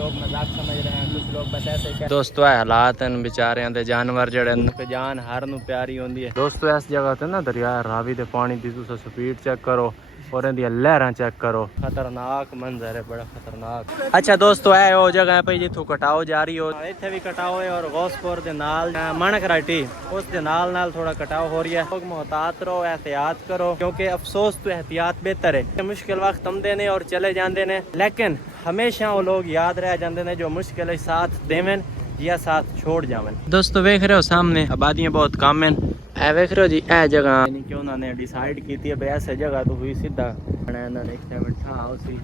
लोग मजाक समझ रहे हैं, कुछ लोग बस ऐसे ही। दोस्तों ਇਹ ਹਾਲਾਤ ਹਨ ਵਿਚਾਰਿਆਂ ਦੇ ਜਾਨਵਰ ਜਿਹੜੇ ਨੇ ਜਾਨ ਹਰ ਨੂੰ ਪਿਆਰੀ ਹੁੰਦੀ ਹੈ। ਦੋਸਤੋ ਇਸ ਜਗ੍ਹਾ ਤੇ ਨਾ ਦਰਿਆ ਰਾਵੀ ਦੇ ਪਾਣੀ ਦੀ ਤੁਸੀਂ ਸਪੀਡ ਚੈੱਕ ਕਰੋ और इनकी लहर चेक करो, खतरनाक मंजर है, बड़ा खतरनाक। अच्छा दोस्तों है वो जगह पे जिथों कटाओ जा रही हो, इतने भी कटाओ है और गौसपुर दे नाल मणकराटी उस दे नाल थोड़ा कटाओ हो रही है। लोग मोहतात रहो, एहतियात करो, क्योंकि अफसोस तो एहतियात बेहतर है। मुश्किल वक्त आंदे ने और चले जाते हैं, लेकिन हमेशा वो लोग याद रह जाते हैं जो मुश्किल साथ देवन या साथ छोड़ जावन। दोस्तों देख रहे हो सामने आबादियां बहुत कम हैं। ਇਹ ਵੇਖ ਰਹੇ ਹੋ ਜੀ ਇਹ ਜਗ੍ਹਾ ਯਾਨੀ ਕਿ ਉਹਨਾਂ ਨੇ ਡਿਸਾਈਡ ਕੀਤੀ ਹੈ ਵੀ ਐਸੇ ਜਗ੍ਹਾ ਤੋਂ ਹੀ ਸਿੱਧਾ ਇਹਨਾਂ ਨੇ ਇੱਥੇ ਬਿਠਾ ਉਸੀ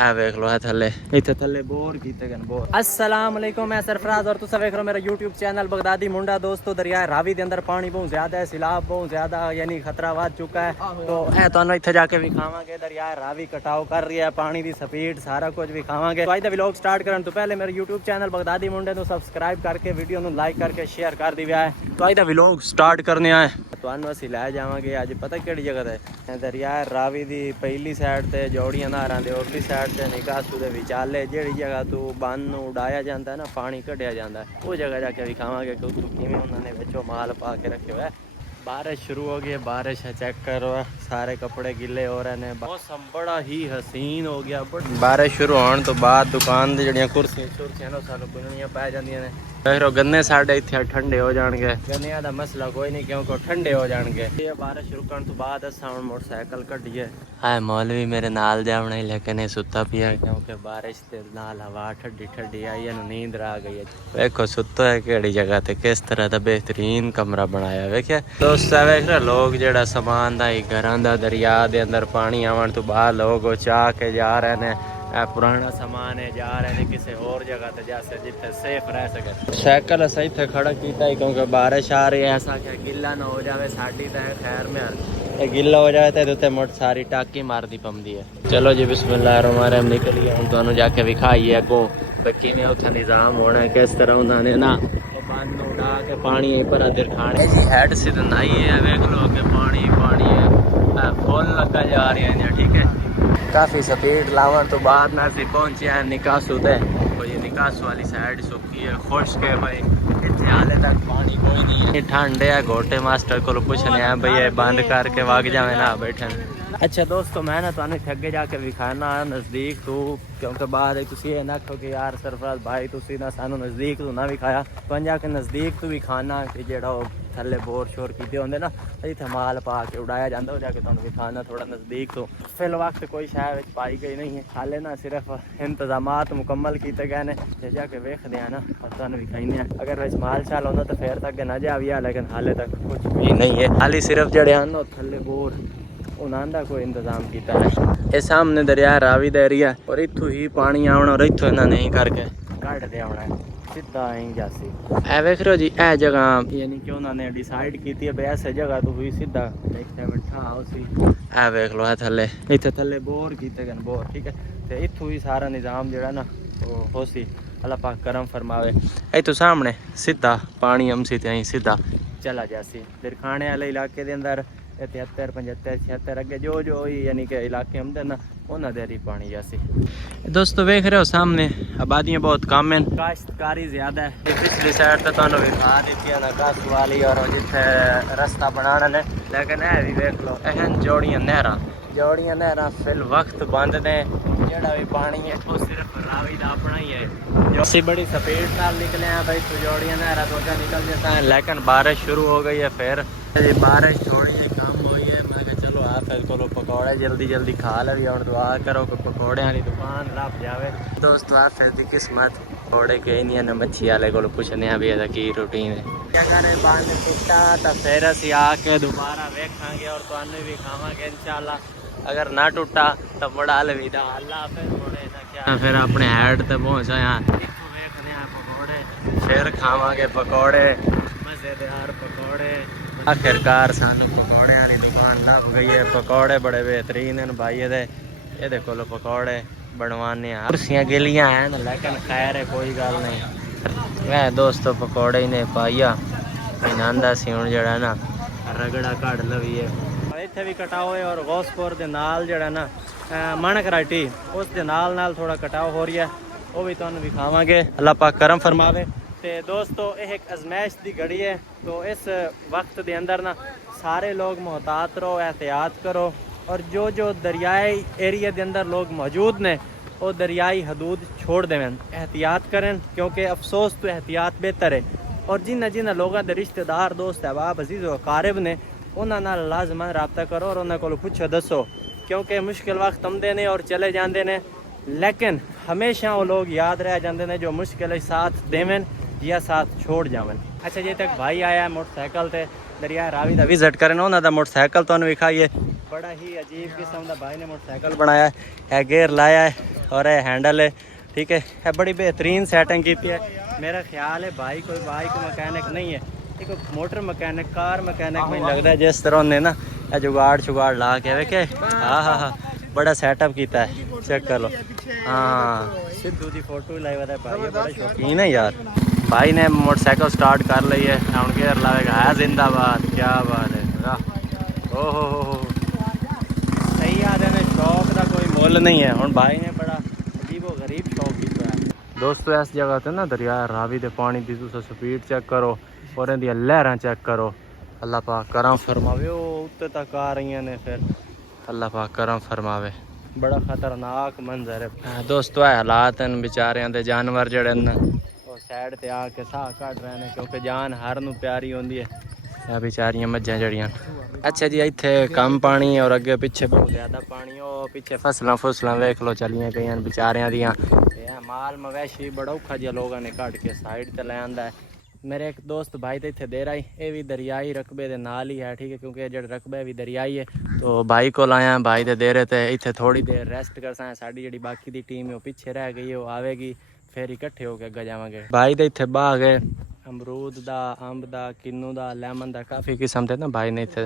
ਇਹ ਵੇਖ ਲਓ ਥੱਲੇ ਇੱਥੇ ਥੱਲੇ ਬੋਰ ਕੀਤੇ ਗਏ ਬੋਰ। अस्सलाम वालेकुम, मैं सरफराज और तुम देख रहे हो मेरा यूट्यूब चैनल बगदादी मुंडा। दोस्तों दरिया रावी के अंदर पानी बहुत ज्यादा है, सैलाब बहुत ज्यादा यानी खतरा वध चुका है। तो ਇਹ ਤੁਹਾਨੂੰ ਇੱਥੇ ਜਾ ਕੇ ਵਿਖਾਵਾਂਗੇ ਦਰਿਆ ਰਾਵੀ ਕਟਾਓ ਕਰ ਰਹੀ ਹੈ, ਪਾਣੀ ਦੀ ਸਪੀਡ ਸਾਰਾ ਕੁਝ ਵਿਖਾਵਾਂਗੇ। तो ਅੱਜ ਦਾ ਵਲੌਗ ਸਟਾਰਟ ਕਰਨ ਤੋਂ ਪਹਿਲੇ ਮੇਰੇ YouTube ਚੈਨਲ ਬਗਦਾਦੀ ਮੁੰਡੇ ਨੂੰ ਸਬਸਕ੍ਰਾਈਬ ਕਰਕੇ ਵੀਡੀਓ ਨੂੰ ਲਾਈਕ ਕਰਕੇ ਸ਼ੇਅਰ ਕਰ ਦਿਵਿਆ ਹੈ। तो ਅੱਜ ਦਾ ਵਲੌਗ ਸਟਾਰਟ ਕਰਨੇ ਆ ਤੁਹਾਨੂੰ ਅਸੀਂ ਲੈ ਜਾਵਾਂਗੇ ਅੱਜ ਪਤਾ ਕਿਹੜੀ ਜਗ੍ਹਾ ਤੇ ਦਰਿਆ ਰਾਵੀ ਦੀ ਪਹਿਲੀ ਸਾਈਡ ਤੇ ਜੋੜੀਆਂ ਨਹਿਰਾਂ ਦੇ ਉਰਲੀ ਸਾਈਡ ਤੇ ਨਿਕਾਸੂ ਦੇ ਵਿਚਾਲੇ ਜਿਹੜੀ ਜਗ੍ਹਾ ਤੋਂ ਬੰਨ ਨੂੰ ਉਡਾਇਆ ਜਾਂਦਾ ਨਾ ਪਾਣੀ ਕੱਢਿਆ ਜਾਂਦਾ ਉਹ ਜਗ੍ਹਾ ਜਾ ਕੇ ਵਿਖਾਵਾਂਗੇ ਕਿ ਉੱਥੋਂ ਕਿਵੇਂ ਉਹਨਾਂ ਨੇ ਵਿੱਚੋਂ ਮਾਲ ਪਾ ਕੇ ਰੱਖਿਆ ਹੋਇਆ। बारिश शुरू हो गई है, बारिश है चेक करो, सारे कपड़े गिले हो रहे हैं। मौसम बड़ा ही हसीन हो गया। बारिश शुरू होने तो बाद दुकान दी जड़ियां कुर्सियां ने सानू बुननियां पै जांदियां ने। फिर गन्ने साडे इत्थे ठंडे हो जाणगे, गन्नियां दा मसला कोई नहीं क्योंकि ठंडे हो जाणगे। ये बारिश रुकण तो बाद असां हुण मोटरसाइकिल कढीए। हाय मौलवी मेरे नाल जावणे लेकिन सुत्ता पिया क्योंकि बारिश दे नाल हवा ठंडी ठंडी आई है, नींद आ गई है। देखो सुत्ता है केड़ी जगह ते किस तरह दा बेहतरीन कमरा बनाया वेखिया। दोस्त वेख रहे लोग जेड़ा सामान दा ही घरां दा दरिया दे अंदर पानी आवन तो बाद लोग चाह के जा रहे ने। पुराना सामान है जा रहे हैं किसी और जगह ते जैसे जिथे सेफ रह सके। साइकिल अस इत्थे खड़ा कीता ही क्योंकि बारिश आ रही है, ऐसा क्या गिला ना हो जाए। साडी तो है खैर में गिला हो जाए तो उत्ते मुट सारी टाकी मारदी पमदी है। चलो जी बिस्मिल्लाहिर्रहमानिर्रहीम निकलिए हम तुहानू जाके विखाइए अगों किवें उत्थे निज़ाम होना है, किस तरह उन्होंने ना पानी उड़ा के पानी पर दिखाने जी हेड से आई है। वेख लो कि पानी पानी है फुल लगा जा रही है। ठीक है काफ़ी स्पीड लावन तो बाद में अभी पहुंचे हैं निकासू ते। कोई निकासू वाली साइड सुखी है, खुश्क है भाई, इतने हाले तक पानी कोई नहीं है। ठंड है घोटे मास्टर को पूछने हैं भैया बंद करके वग जावे ना बैठन। अच्छा दोस्तों मैं ना तुहानू अगे जाके विखाना नज़दीक तो क्योंकि बाद तुम ये ना कहो कि यार सरफराज भाई तुसी ना सानू नज़दीक तो ना विखाया। तो जाके नज़दीक तो विखाना कि जेड़ा थल्ले बोर शोर कीते होंदे ना इत्थे माल पा के उड़ाया जाता, जाके तुहानू विखाना थोड़ा नज़दीक तो। फिल वक्त कोई शहर पाई गई नहीं है, हाले ना सिर्फ इंतजामात मुकम्मल किए गए हैं। जाके वेखते हैं ना तुहानू विखाइने अगर विच माल शाल होंदा तो फिर तक ना जाविया, लेकिन हाले तक कुछ भी नहीं है। हाली सिर्फ जड़े हैं थल्ले बोर उन्होंने का कोई इंतजाम किया है। ये सामने दरिया रावी दा एरिया और इत्थों ही पानी आना और इत्थों इन्होंने नहीं करके कट दे आना है सीधा ही जासी। ए वेख रहे हो जी ए जगह यानी कि उन्होंने डिसाइड की है भाई ऐसे जगह तो हुई सीधा देखते बैठा उसी ए वेख लो है थल्ले इत्थे थल्ले बोर कीते गए बोर। ठीक है तो इत्थों ही सारा निज़ाम जोड़ा ना वो हो सी अल्लाह पाक करम फरमावे। इत्थों सामने सीधा पानी हमसी ते सीधा चला जासी। दिरखाने वाले इलाके के अंदर 73 75 76 अगे जो जो यानी कि इलाके हमदे ना उन्होंने दे पानी जासी। दोस्तों वेख रहे हो सामने आबादियां बहुत कम हैं, काश्तकारी ज़्यादा है। पिछली साइड तो तुहानू विखा दी ना कासू वाली और जिथे रास्ता बनाना ने, लेकिन है भी वेख लो एहन जोड़ियां नहरां फिल वक्त बंद ने। जेड़ा भी पानी है वो सिर्फ रावी दा अपना ही है। जो असी बड़ी स्पीड नाल निकले हैं भाई तो जोड़ियां नहरां तो निकल जाता है, लेकिन बारिश शुरू हो गई है। फिर बारिश थोड़ी को पकौड़े जल्दी जल्दी खा ली और दुआ करो कि पकौड़े वाली दुकान रब जावे। दोस्तों आफे दी किस्मत पकौड़े गई नहीं है, मच्छी वाले को पूछने भी की रूटीन है। अगर बंद टूटा तो फिर असी आके दोबारा वेखांगे और तुहानू भी खावांगे इंशाल्लाह। अगर ना टूटा तो बड़ा अलविदा अल्लाह फिर अपने हेड ते पहुंचा वेखने पकौड़े फिर खावांगे पकौड़े मजेदार पकौड़े। आखिरकार सानू पकौड़े वाली दुकान लभ गई है। पकौड़े बड़े बेहतरीन हैं भाई, ये कोलो पकौड़े बनवाने। कुर्सियाँ गिलियाँ हैं लेकिन खैर है कोई गल नहीं। वह दोस्तों पकौड़े ने पाइया आंदा सी हुण जड़ा ना रगड़ा कढ़ लवीए। इत्थे भी कटाओ है और गौसपुर दे नाल जड़ा ना मणकराटी उस दे नाल थोड़ा कटाओ हो रही है। ਉਹ ਵੀ ਤੁਹਾਨੂੰ ਵਿਖਾਵਾਂਗੇ। ਅੱਲਾਹ ਪਾਕ ਕਰਮ ਫਰਮਾਵੇ। ਤੇ ਦੋਸਤੋ ਇਹ ਇੱਕ ਅਜ਼ਮੈਸ਼ ਦੀ ਘੜੀ ਹੈ। तो इस वक्त के अंदर ना सारे लोग मोहतात रहो, एहतियात करो और जो दरियाई एरिया के अंदर लोग मौजूद ने वो दरियाई हदूद छोड़ देवें, एहतियात करें क्योंकि अफसोस तो एहतियात बेहतर है। और जिन्हें लोगों के रिश्तेदार दोस्त अहबाब अजीज़ व कारब ने उन्होंने नाल लाजमन रबता करो और उन्होंने को पुछो दसो, क्योंकि मुश्किल वक्त आते ने और चले जाते हैं, लेकिन हमेशा वो लोग याद रह जाते हैं जो मुश्किल साथ देवें या साथ छोड़ जावन। अच्छा जी तक भाई आया है मोटरसाइकिल से दरिया रावी का विजिट करें, उन्होंने मोटरसाइकिल तो विखाई है, बड़ा ही अजीब किस्म का भाई ने मोटरसाइकिल बनाया है, गेयर लाया है और यह हैंडल है, ठीक है, बड़ी बेहतरीन सेटिंग की है। मेरा ख्याल है भाई कोई बाइक मकैनिक नहीं है, एक मोटर मकैनिक कार मकैनिक मुझे लगता है, जिस तरह उन्हें ना जुगाड़ शुगाड़ ला के वेखे। हाँ बड़ा सेटअप किया है, चेक कर लो। हाँ सिद्धू की फोटो लाई हुआ भाई, बड़ा शौकीन है यार। भाई ने मोटरसाइकिल स्टार्ट कर ली है, हम गेयर लाएगा है, जिंदाबाद, क्या बात है। ओहो सही याद है, शौक का कोई मुल नहीं है। हम भाई ने बड़ा अजीब व गरीब शौक किया है। दोस्तों इस जगह से ना दरिया रावी के पानी की तुम स्पीड चेक करो और इनकी लहर चेक करो। अल्लाह पाक करम फरमावे, उत्ते तक आ रही ने, फिर अल्लाह पाक करम फरमावे। बड़ा खतरनाक मंजर है दोस्तों। है हालात हैं बेचारियां दे, जानवर जड़े साइड ते आके साह कट रहे हैं क्योंकि जान हर नू प्यारी होंदी है। बेचारियां मज्जां जड़ियां। अच्छा जी इत्थे कम पानी और अगे पिछे बहुत ज़्यादा पानी, और पिछे फसलां वेख लो चलियां गई बेचारियां दियां। माल मवेशी बड़ा औखा जिहा लोगों ने कट के साइड ते लै आंदा है। मेरे एक दोस्त भाई तो इत्थे दे रहा ही, ये भी दरियाई रकबे दे नाल ही है, ठीक है, क्योंकि जो रकबा भी दरियाई है। तो भाई को आया, भाई दे दे रहे थे इत्थे थोड़ी देर रेस्ट कर सा, साड़ी जी बाकी दी टीम है वो पिछे रह गई है, वो आवेगी फिर इकट्ठे होके अगे जावांगे। भाई दे इत्थे बाग है अमरूद दा, अंब दा, किन्नू दा, लेमन दा, काफ़ी किस्म के ना भाई ने इत्थे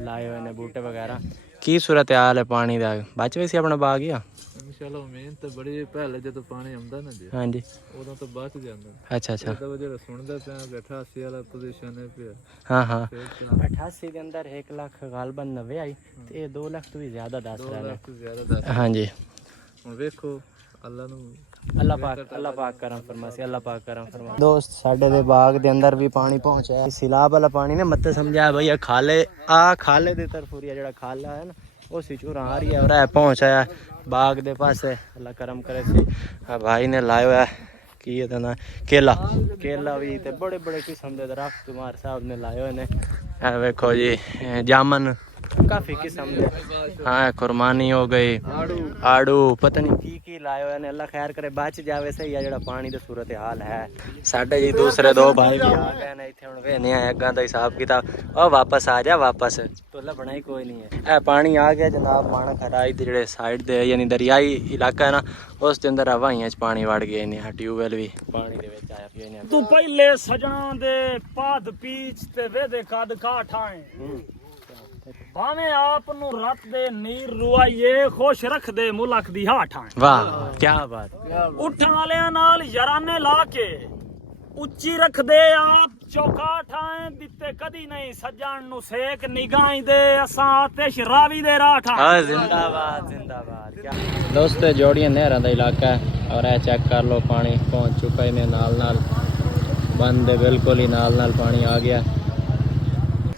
लाए हुए ने बूटे वगैरह। की सूरत हाल है पानी दा? बच भी सी अपना बाग ही चलो मेहनत तो बड़ी पहले जो पानी आंदा ना जी, हाँ जी, उदों तो बच जांदा। अच्छा जो सुनदा पे 88 वाला पोजीशन है पे। हाँ 88 के अंदर 1 लाख गालबन 90 आई ते ये 2 लाख तो भी ज्यादा दस रहा है। हाँ जी हुण वेखो अल्लाह नु, अल्लाह पाक करम फरमासी, अल्लाह पाक करम फरमा। दोस्त साडे दे बाग दे अंदर भी पानी पहुंचा है, सिलाब वाला पानी ने मत समझा भैया, खाले दे तरफ पूरी जेड़ा खाला है ना वो सिचूर आ रही है और है पहुंचाया बाग दे पास है। अल्लाह करम करे सी। भाई ने लाया हुआ है की ये ना केला भी ते बड़े बड़े किस्म दे दरख्त कुमार साहब ने लाए हुए ने। वेखो जी जामन काफ़ी किस्म दे, हाँ खुरमानी हो गई, आड़ू पता नहीं की लाए हुए ने। अल्लाह खैर करे बच जावे सही है जेड़ा पानी दी सूरत हाल है। साडे जी दूसरे 2 भाई भी आ गए ने, इत्थे हुण वेने आ अग्गां दा हिसाब किताब। ओ वापस आ जा वापस, तो लभना ही कोई नहीं है। ए पानी आ गया जनाब, माणा खराई दे जेड़े साइड दे यानी दरियाई इलाका है ना, उस दे अंदर हवाइयां च पानी वड़ गए ने, ट्यूबवेल भी पानी दे विच आया पिया ने। तू पहले सजना दे पाद पीच ते वेदे कद काठ आए, भावे आप नु रत दे नीर रुआइए, खुश रख दे मुलक दी हाठ आए। वाह क्या बात। उठन वालियां नाल यराने ला के उच्ची रख दे आप चौकाठ आए, दिते कदी नहीं सजन नु सेक निगाही दे, असां आतिश रावी दे राठ आए। जिंदाबाद जिंदाबाद। क्या दोस्तों जोड़ियां नहरां दा इलाका है और ये चेक कर लो पानी पहुंच चुका है, नाल नाल बंद है बिल्कुल ही, नाल नाल पानी आ गया।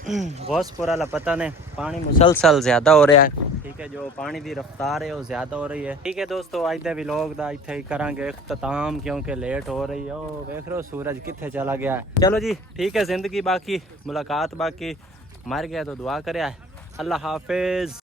गौसपुर वाला पता नहीं पानी मुसलसल ज़्यादा हो रहा है, ठीक है, जो पानी की रफ्तार है वो ज़्यादा हो रही है। ठीक है दोस्तों अज दे व्लॉग दा इत्थे ही करांगे इख्तिताम क्योंकि लेट हो रही है। ओ देख रहे हो सूरज कित्थे चला गया है। चलो जी ठीक है, ज़िंदगी बाकी मुलाकात बाकी, मर गया तो दुआ करे। अल्लाह हाफिज़।